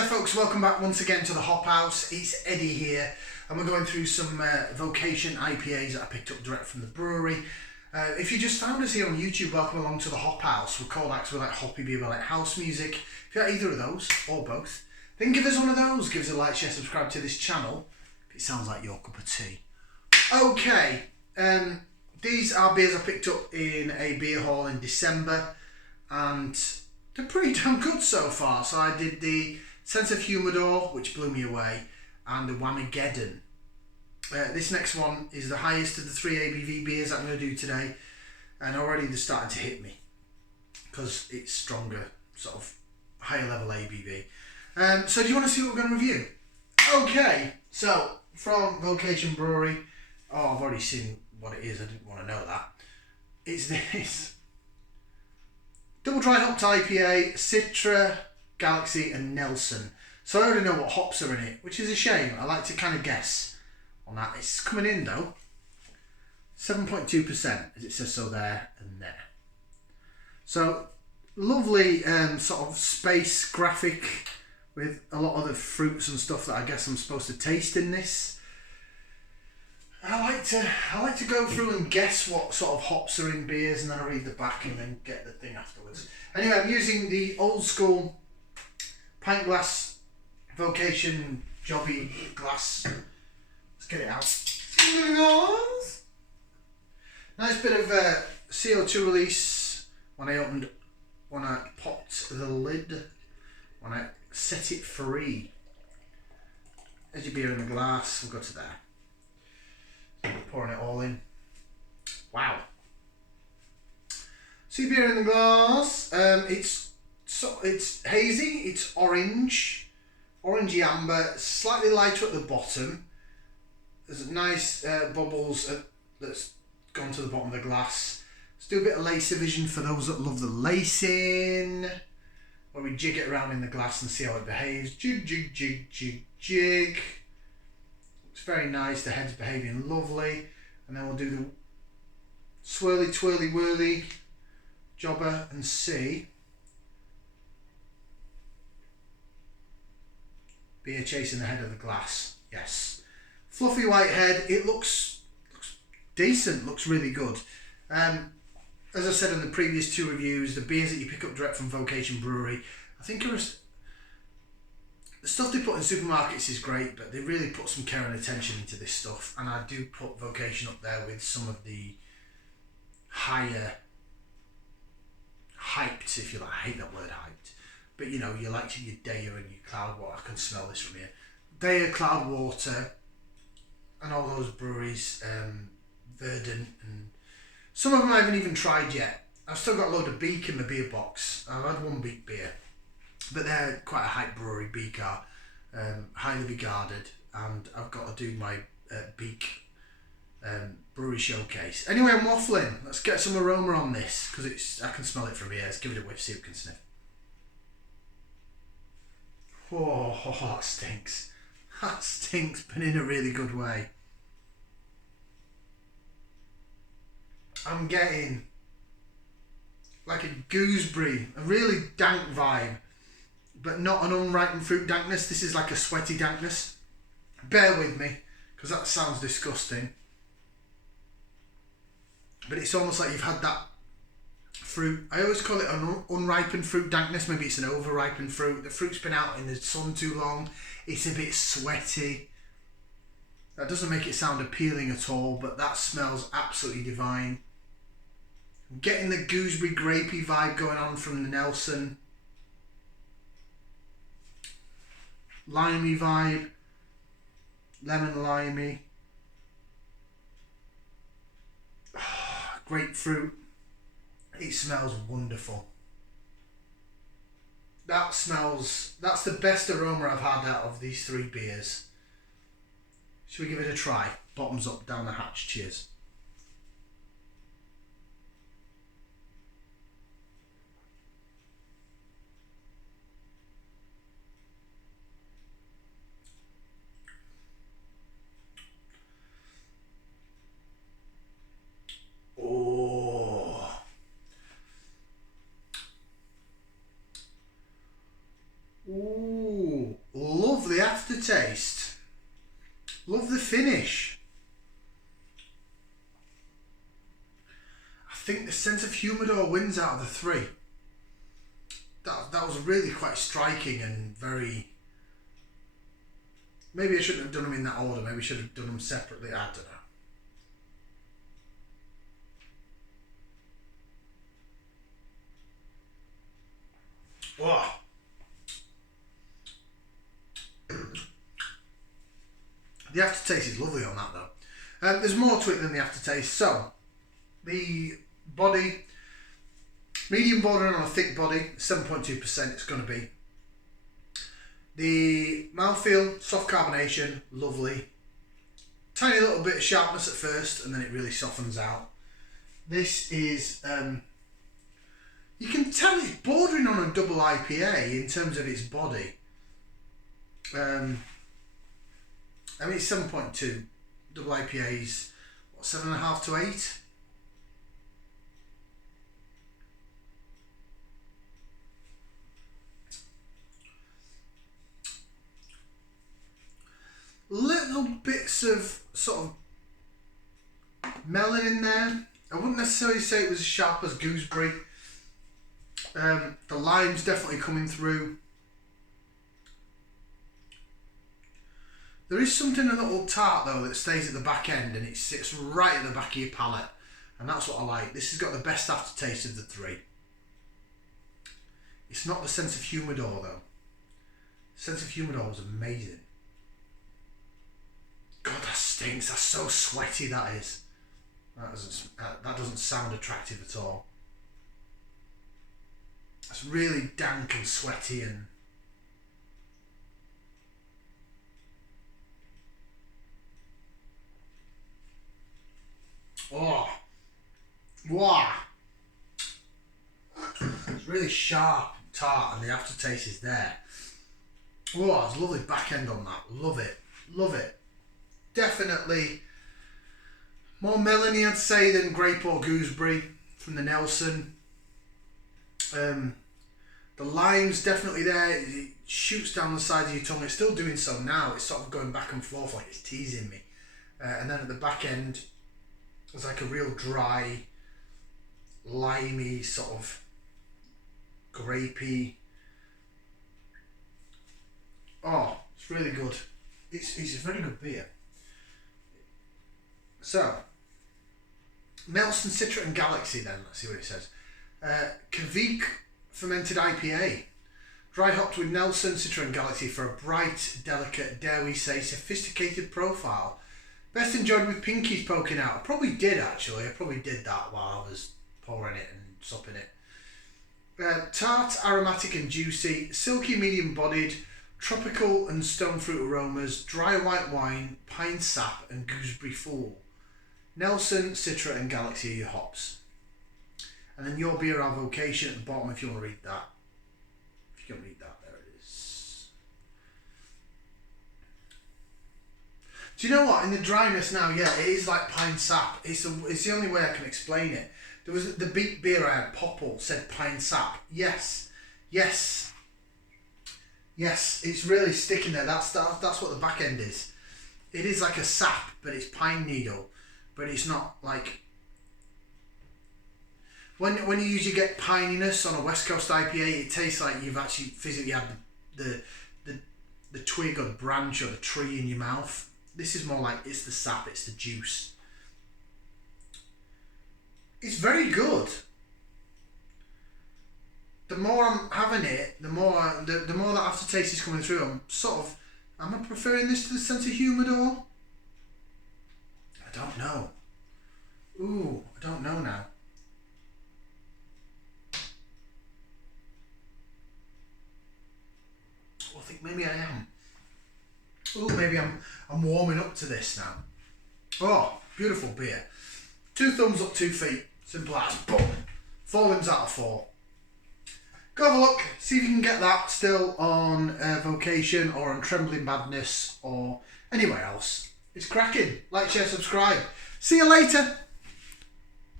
there folks, welcome back once again to the Hop House. It's Eddie here and we're going through some Vocation IPAs that I picked up direct from the brewery. If you just found us here on YouTube, welcome along to the Hop House. We're called acts, we like hoppy beer, we like house music. If you like either of those, or both, then give us one of those. Give us a like, share, subscribe to this channel if it sounds like your cup of tea. Okay, these are beers I picked up in a beer hall in December and they're pretty damn good so far. So I did the Sense of Humidor, which blew me away, and the Whamageddon. This next one is the highest of the three ABV beers I'm going to do today, and already they're starting to hit me because it's stronger, sort of higher level ABV. So do you want to see what we're going to review? Okay, so from Vocation Brewery, I've already seen what it is, I didn't want to know that. It's this double dry hopped IPA, Citra, Galaxy and Nelson. So I already know what hops are in it, which is a shame. I like to kind of guess on that. It's coming in though, 7.2%, as it says so there and there. So lovely sort of space graphic with a lot of the fruits and stuff that I guess I'm supposed to taste in this. I like to go through and guess what sort of hops are in beers, and then I read the back and then get the thing afterwards. Anyway, I'm using the old school pint glass Vocation jobby glass. Let's get it out. Nice bit of CO2 release when I popped the lid, when I set it free. There's your beer in the glass. We'll go to there. Pouring it all in. Wow. See beer in the glass. It's hazy. It's orangey amber, slightly lighter at the bottom. There's nice bubbles that's gone to the bottom of the glass. Let's do a bit of lacer vision for those that love the lacing, where we jig it around in the glass and see how it behaves. Jig, jig, jig, jig, jig. It's very nice. The head's behaving lovely, and then we'll do the swirly, twirly, whirly jobber and see. Beer chasing the head of the glass. Yes. Fluffy white head. It looks decent. Looks really good. As I said in the previous two reviews, the beers that you pick up direct from Vocation Brewery, I think the stuff they put in supermarkets is great, but they really put some care and attention into this stuff. And I do put Vocation up there with some of the higher hyped, if you like. I hate that word hyped. But you know, you like your Daya and your Cloudwater. I can smell this from here. Daya, Cloudwater, and all those breweries, Verdant, and some of them I haven't even tried yet. I've still got a load of Beak in my beer box. I've had one Beak beer, but they're quite a hype brewery. Beak are highly regarded, and I've got to do my Beak brewery showcase. Anyway, I'm waffling. Let's get some aroma on this because I can smell it from here. Let's give it a whiff, see if we can sniff. Oh, that stinks. That stinks, but in a really good way. I'm getting like a gooseberry, a really dank vibe, but not an unripened fruit dankness. This is like a sweaty dankness. Bear with me, because that sounds disgusting. But it's almost like you've had that fruit. I always call it an unripened fruit dankness. Maybe it's an overripened fruit. The fruit's been out in the sun too long. It's a bit sweaty. That doesn't make it sound appealing at all, but that smells absolutely divine. I'm getting the gooseberry grapey vibe going on from the Nelson. Limey vibe. Lemon limey. Grapefruit. It smells wonderful. That's the best aroma I've had out of these three beers. Should we give it a try? Bottoms up, down the hatch. Cheers. Ooh. aftertaste. Love the finish. I think the sense of humidor wins out of the three. That was really quite striking and very... Maybe I shouldn't have done them in that order. Maybe I should have done them separately. I don't know. Oh. The aftertaste is lovely on that though. There's more to it than the aftertaste. So, the body, medium bordering on a thick body, 7.2% it's going to be. The mouthfeel, soft carbonation, lovely. Tiny little bit of sharpness at first and then it really softens out. This is, you can tell it's bordering on a double IPA in terms of its body. I mean, it's 7.2. Double IPAs, what, 7.5 to 8? Little bits of sort of melon in there. I wouldn't necessarily say it was as sharp as gooseberry. The lime's definitely coming through. There is something a little tart though that stays at the back end and it sits right at the back of your palate, and that's what I like. This has got the best aftertaste of the three. It's not the sense of humidor though. The sense of humidor was amazing. God, that stinks. That's so sweaty that is. That doesn't sound attractive at all. It's really dank and sweaty and... Oh, wow! It's really sharp, tart, and the aftertaste is there. Oh, there's a lovely back end on that. Love it, love it. Definitely more melony, I'd say, than grape or gooseberry from the Nelson. The lime's definitely there. It shoots down the side of your tongue. It's still doing so now. It's sort of going back and forth like it's teasing me. And then at the back end, there's like a real dry, limey, sort of grapey. Oh, it's really good. It's a very good beer. So, Nelson, Citra and Galaxy then, let's see what it says. Kvik fermented IPA. Dry hopped with Nelson, Citra and Galaxy for a bright, delicate, dare we say, sophisticated profile. Best enjoyed with pinkies poking out. I probably did actually. I probably did that while I was pouring it and supping it. Tart, aromatic and juicy, silky medium bodied, tropical and stone fruit aromas, dry white wine, pine sap and gooseberry fool. Nelson, Citra and Galaxy are your hops. And then your beer, our Vocation at the bottom if you want to read that. If you can read that, there it is. Do you know what? In the dryness now, yeah, it is like pine sap. It's the only way I can explain it. There was the beer I had, Popple, said pine sap. Yes, yes, yes. It's really sticking there. That's what the back end is. It is like a sap, but it's pine needle, but it's not like. When you usually get pininess on a West Coast IPA, it tastes like you've actually physically had the twig or the branch or the tree in your mouth. This is more like it's the sap, it's the juice. It's very good. The more I'm having it, the more that aftertaste is coming through. Am I preferring this to the sense of humidor? I don't know. Ooh, I don't know now. I think maybe I am. Oh, maybe I'm warming up to this now. Oh, beautiful beer. 2 thumbs up, 2 feet. Simple as. Boom. 4 limbs out of 4. Go have a look. See if you can get that still on Vocation or on Trembling Madness or anywhere else. It's cracking. Like, share, subscribe. See you later.